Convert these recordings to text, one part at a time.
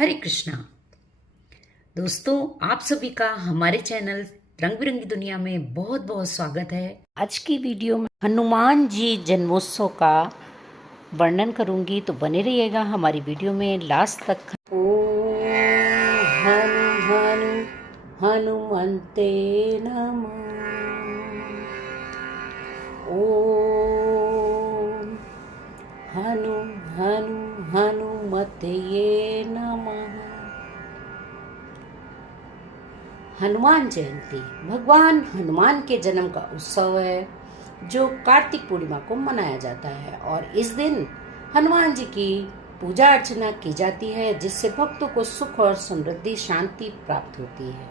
हरे कृष्णा। दोस्तों, आप सभी का हमारे चैनल रंग बिरंगी दुनिया में बहुत बहुत स्वागत है। आज की वीडियो में हनुमान जी जन्मोत्सव का वर्णन करूंगी, तो बने रहिएगा हमारी वीडियो में लास्ट तक। ओम हनु हनु हनुमते नमः। ओम हनु हनु हनुमते नमः। हनुमान जयंती भगवान हनुमान के जन्म का उत्सव है जो कार्तिक पूर्णिमा को मनाया जाता है और इस दिन हनुमान जी की पूजा अर्चना की जाती है, जिससे भक्तों को सुख और समृद्धि शांति प्राप्त होती है।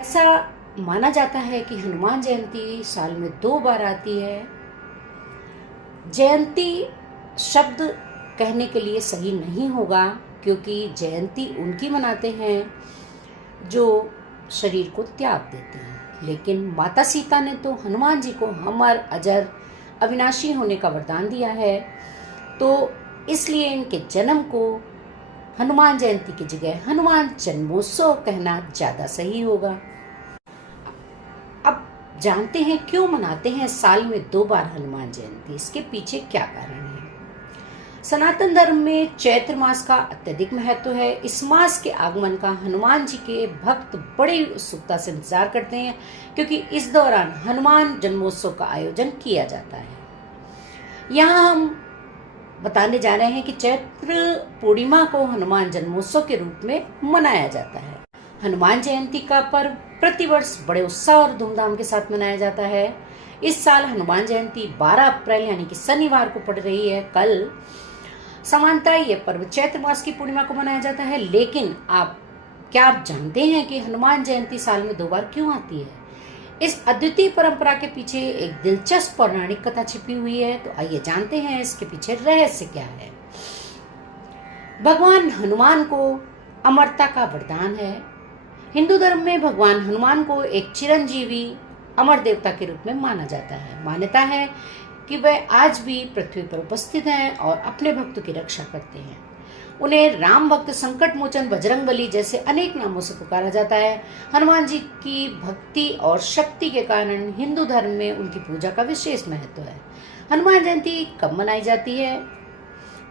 ऐसा माना जाता है कि हनुमान जयंती साल में 2 बार आती है। जयंती शब्द कहने के लिए सही नहीं होगा, क्योंकि जयंती उनकी मनाते हैं जो शरीर को त्याग देते हैं, लेकिन माता सीता ने तो हनुमान जी को अमर अजर अविनाशी होने का वरदान दिया है, तो इसलिए इनके जन्म को हनुमान जयंती की जगह हनुमान जन्मोत्सव कहना ज्यादा सही होगा। अब जानते हैं क्यों मनाते हैं साल में 2 बार हनुमान जयंती, इसके पीछे क्या कारण है। सनातन धर्म में चैत्र मास का अत्यधिक महत्व है। इस मास के आगमन का हनुमान जी के भक्त बड़ी उत्सुकता से इंतजार करते हैं, क्योंकि इस दौरान हनुमान जन्मोत्सव का आयोजन किया जाता है। यहाँ हम बताने जा रहे हैं कि चैत्र पूर्णिमा को हनुमान जन्मोत्सव के रूप में मनाया जाता है। हनुमान जयंती का पर्व प्रतिवर्ष बड़े उत्साह और धूमधाम के साथ मनाया जाता है। इस साल हनुमान जयंती 12 अप्रैल यानी कि शनिवार को पड़ रही है। कल समानता यह पर्व चैत्र मास की पूर्णिमा को मनाया जाता है, लेकिन क्या आप जानते हैं कि हनुमान जयंती साल में 2 बार क्यों आती है? इस अद्वितीय परंपरा के पीछे एक दिलचस्प पौराणिक कथा छिपी हुई है, तो आइए जानते हैं इसके पीछे रहस्य क्या है। भगवान हनुमान को अमरता का वरदान है। हिंदू धर्म में भगवान हनुमान को एक चिरंजीवी अमर देवता के रूप में माना जाता है। मान्यता है कि वह आज भी पृथ्वी पर उपस्थित हैं और अपने भक्तों की रक्षा करते हैं। उन्हें राम भक्त, संकट मोचन, बजरंगबली जैसे अनेक नामों से पुकारा जाता है। हनुमान जी की भक्ति और शक्ति के कारण हिंदू धर्म में उनकी पूजा का विशेष महत्व है। हनुमान जयंती कब मनाई जाती है?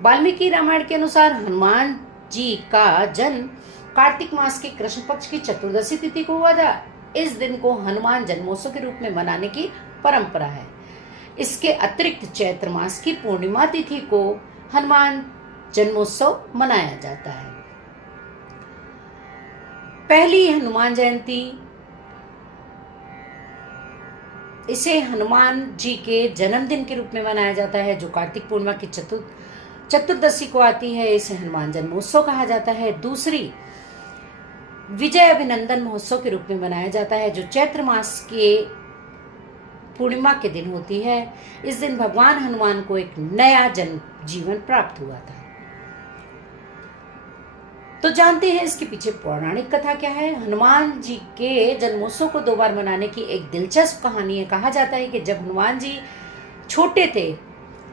वाल्मीकि रामायण के अनुसार हनुमान जी का जन्म कार्तिक मास के कृष्ण पक्ष की चतुर्दशी तिथि को हुआ था। इस दिन को हनुमान जन्मोत्सव के रूप में मनाने की परंपरा है। इसके अतिरिक्त चैत्र मास की पूर्णिमा तिथि को हनुमान जन्मोत्सव मनाया जाता है। पहली हनुमान जयंती, इसे हनुमान जी के जन्मदिन के रूप में मनाया जाता है, जो कार्तिक पूर्णिमा की चतुर्दशी को आती है। इसे हनुमान जन्मोत्सव कहा जाता है। दूसरी विजय अभिनंदन महोत्सव के रूप में मनाया जाता है, जो चैत्र मास के पूर्णिमा के दिन होती है। इस दिन भगवान हनुमान को एक नया जीवन प्राप्त हुआ था। तो जानते हैं इसके पीछे पौराणिक कथा क्या है। हनुमान जी के जन्मोत्सव को 2 बार मनाने की एक दिलचस्प कहानी है। कहा जाता है कि जब हनुमान जी छोटे थे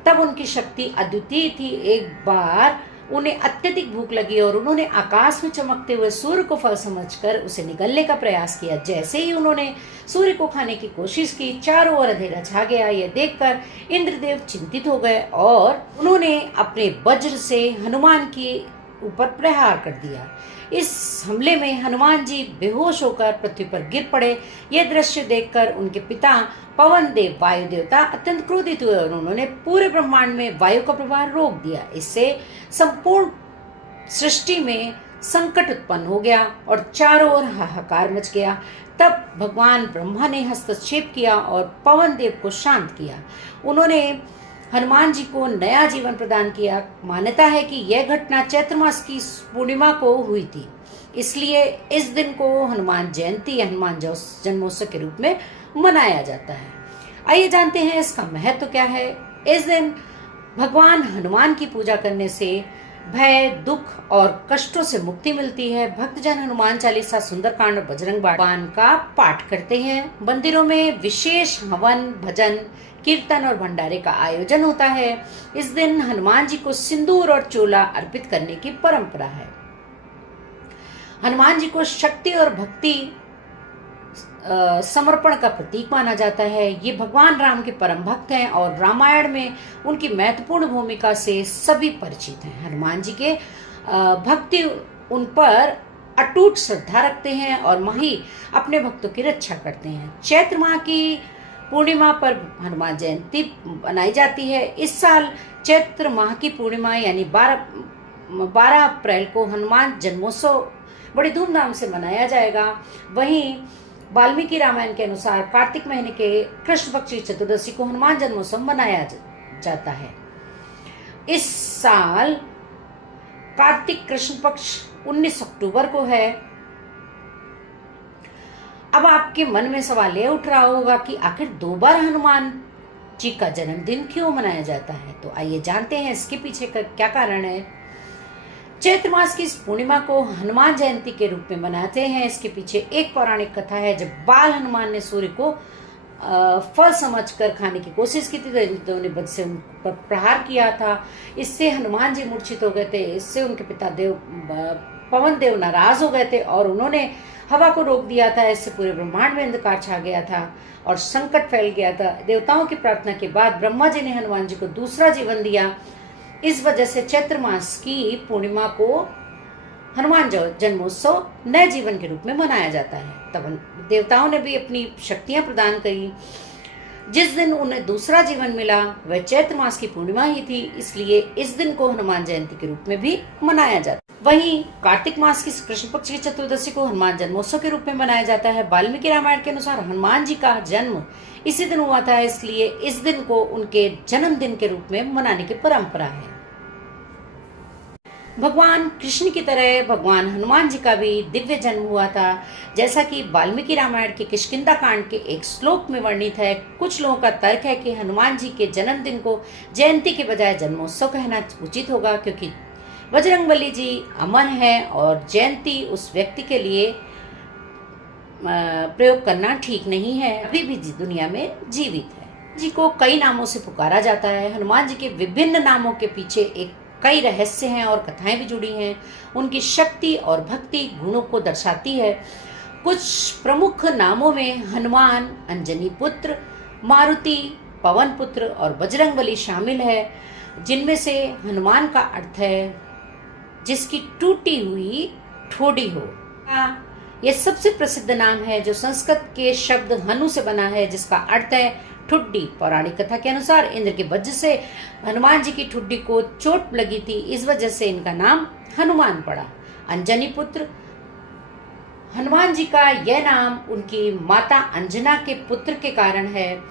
तब उनकी शक्ति अद्वितीय थी। एक बार उन्हें अत्यधिक भूख लगी और उन्होंने आकाश में चमकते हुए सूर्य को फल समझकर उसे निगलने का प्रयास किया। जैसे ही उन्होंने सूर्य को खाने की कोशिश की, चारों ओर अंधेरा छा गया। यह देखकर इंद्रदेव चिंतित हो गए और उन्होंने अपने वज्र से हनुमान के ऊपर प्रहार कर दिया। इस हमले में हनुमान जी बेहोश होकर पृथ्वी पर गिर पड़े। यह दृश्य देखकर उनके पिता पवन देव, वायु देवता, अत्यंत क्रोधित हुए और उन्होंने पूरे ब्रह्मांड में वायु का प्रवाह रोक दिया। इससे संपूर्ण सृष्टि में संकट उत्पन्न हो गया और चारों ओर हाहाकार मच गया। तब भगवान ब्रह्मा ने हस्तक्षेप किया और पवन देव को शांत किया। उन्होंने हनुमान जी को नया जीवन प्रदान किया। मान्यता है कि यह घटना चैत्र मास की पूर्णिमा को हुई थी, इसलिए इस दिन को हनुमान जयंती या हनुमान जन्मोत्सव के रूप में मनाया जाता है। आइए जानते हैं इसका महत्व क्या है। इस दिन भगवान हनुमान की पूजा करने से भय, दुख और कष्टों से मुक्ति मिलती है। भक्तजन हनुमान चालीसा, सुंदरकांड और बजरंग बाण का पाठ करते हैं। मंदिरों में विशेष हवन, भजन, कीर्तन और भंडारे का आयोजन होता है। इस दिन हनुमान जी को सिंदूर और चोला अर्पित करने की परंपरा है। हनुमान जी को शक्ति और भक्ति समर्पण का प्रतीक माना जाता है। ये भगवान राम के परम भक्त हैं और रामायण में उनकी महत्वपूर्ण भूमिका से सभी परिचित हैं। हनुमान जी के भक्ति उन पर अटूट श्रद्धा रखते हैं और वही अपने भक्तों की रक्षा करते हैं। चैत्र माह की पूर्णिमा पर हनुमान जयंती मनाई जाती है। इस साल चैत्र माह की पूर्णिमा यानी 12 अप्रैल को हनुमान जन्मोत्सव बड़ी धूमधाम से मनाया जाएगा। वहीं वाल्मीकि रामायण के अनुसार कार्तिक महीने के कृष्ण पक्ष की चतुर्दशी को हनुमान जन्मोत्सव मनाया जाता है। इस साल कार्तिक कृष्ण पक्ष 19 अक्टूबर को है। अब आपके मन में सवाल ये उठ रहा होगा कि आखिर 2 बार हनुमान जी का जन्मदिन क्यों मनाया जाता है। तो आइए जानते हैं इसके पीछे का क्या कारण है। चैत्र मास की इस पूर्णिमा को हनुमान जयंती के रूप में मनाते हैं। इसके पीछे एक पौराणिक कथा है। जब बाल हनुमान ने सूर्य को फल समझकर खाने की कोशिश की थी तो इंद्रदेव ने वज्र से उन पर प्रहार किया था। इससे हनुमान जी मूर्छित हो गए थे। इससे उनके पिता पवन देव नाराज हो गए थे और उन्होंने हवा को रोक दिया था। इससे पूरे ब्रह्मांड में अंधकार छा गया था और संकट फैल गया था। देवताओं की प्रार्थना के बाद ब्रह्मा जी ने हनुमान जी को दूसरा जीवन दिया। इस वजह से चैत्र मास की पूर्णिमा को हनुमान जन्मोत्सव नए जीवन के रूप में मनाया जाता है। तब देवताओं ने भी अपनी शक्तियां प्रदान करी। जिस दिन उन्हें दूसरा जीवन मिला वह चैत्र मास की पूर्णिमा ही थी, इसलिए इस दिन को हनुमान जयंती के रूप में भी मनाया जाता है। वहीं कार्तिक मास की कृष्ण पक्ष की चतुर्दशी को हनुमान जन्मोत्सव के रूप में मनाया जाता है। वाल्मीकि रामायण के अनुसार हनुमान जी का जन्म इसी दिन हुआ था, इसलिए इस दिन को उनके जन्मदिन के रूप में मनाने की परंपरा है। भगवान कृष्ण की तरह भगवान हनुमान जी का भी दिव्य जन्म हुआ था, जैसा कि वाल्मीकि रामायण के किष्किंधा कांड के एक श्लोक में वर्णित है। कुछ लोगों का तर्क है कि हनुमान जी के जन्मदिन को जयंती के बजाय जन्मोत्सव कहना उचित होगा, क्योंकि बजरंगबली जी अमर है और जयंती उस व्यक्ति के लिए प्रयोग करना ठीक नहीं है, अभी भी दुनिया में जीवित है। जी को कई नामों से पुकारा जाता है। हनुमान जी के विभिन्न नामों के पीछे कई रहस्य हैं और कथाएं भी जुड़ी हैं। उनकी शक्ति और भक्ति गुणों को दर्शाती है। कुछ प्रमुख नामों में हनुमान, अंजनी पुत्र, मारुति, पवन पुत्र और बजरंगबली शामिल है, जिनमें से हनुमान का अर्थ है जिसकी टूटी हुई ठोड़ी हो। यह सबसे प्रसिद्ध नाम है जो संस्कृत के शब्द हनु से बना है, जिसका अर्थ है ठुड्डी। पौराणिक कथा के अनुसार इंद्र के वज्र से हनुमान जी की ठुड्डी को चोट लगी थी, इस वजह से इनका नाम हनुमान पड़ा। अंजनी पुत्र, हनुमान जी का यह नाम उनकी माता अंजना के पुत्र के कारण है।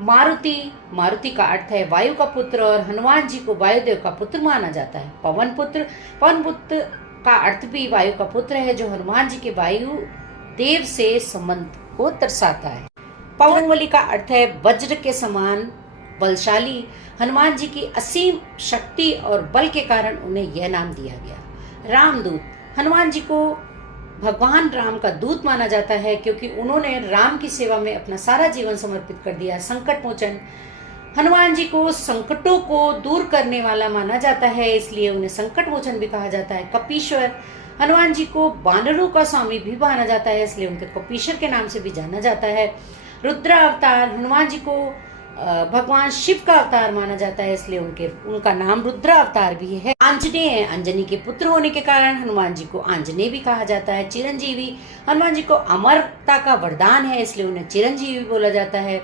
मारुति का अर्थ है वायु का पुत्र और हनुमान जी को वायुदेव का पुत्र माना जाता है। पवन पुत्र का अर्थ भी वायु का पुत्र है, जो हनुमान जी के वायु देव से संबंध को दर्शाता है। पवनबली का अर्थ है वज्र के समान बलशाली। हनुमान जी की असीम शक्ति और बल के कारण उन्हें यह नाम दिया गया। रामदूत, हनुमान जी को भगवान राम का दूत माना जाता है, क्योंकि उन्होंने राम की सेवा में अपना सारा जीवन समर्पित कर दिया। संकट मोचन, हनुमान जी को संकटों को दूर करने वाला माना जाता है, इसलिए उन्हें संकट मोचन भी कहा जाता है। कपीश्वर, हनुमान जी को वानरों का स्वामी भी माना जाता है, इसलिए उनके कपीश्वर के नाम से भी जाना जाता है। रुद्र अवतार, हनुमान जी को भगवान शिव का अवतार माना जाता है, इसलिए उनका नाम रुद्र अवतार भी है। आंजनेय, अंजनी के पुत्र होने के कारण हनुमान जी को आंजनेय भी कहा जाता है। चिरंजीवी, हनुमान जी को अमरता का वरदान है, इसलिए उन्हें चिरंजीवी बोला जाता है।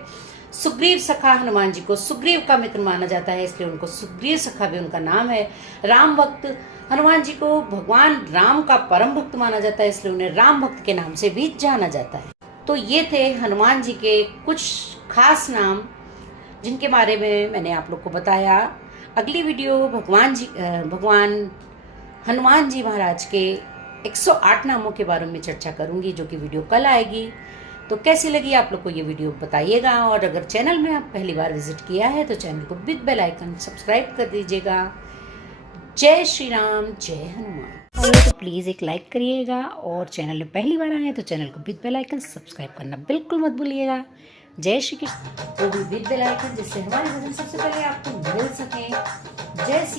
सुग्रीव सखा, हनुमान जी को सुग्रीव का मित्र माना जाता है, इसलिए उनको सुग्रीव सखा भी उनका नाम है। राम भक्त, हनुमान जी को भगवान राम का परम भक्त माना जाता है, इसलिए उन्हें राम भक्त के नाम से भी जाना जाता है। तो ये थे हनुमान जी के कुछ खास नाम, जिनके बारे में मैंने आप लोग को बताया। अगली वीडियो भगवान हनुमान जी महाराज के 108 नामों के बारे में चर्चा करूंगी, जो कि वीडियो कल आएगी। तो कैसी लगी आप लोग को ये वीडियो बताइएगा, और अगर चैनल में आप पहली बार विजिट किया है तो चैनल को बिग बेल आइकन सब्सक्राइब कर दीजिएगा। जय श्री राम, जय हनुमान। तो प्लीज़ एक लाइक करिएगा और चैनल में पहली बार आए हैं तो चैनल को विद बेल आइकन सब्सक्राइब करना बिल्कुल मत भूलिएगा। जय श्री कृष्ण। वो भी विद बेल आइकन, जिससे हमारे भजन सबसे पहले आपको मिल सके। जय श्री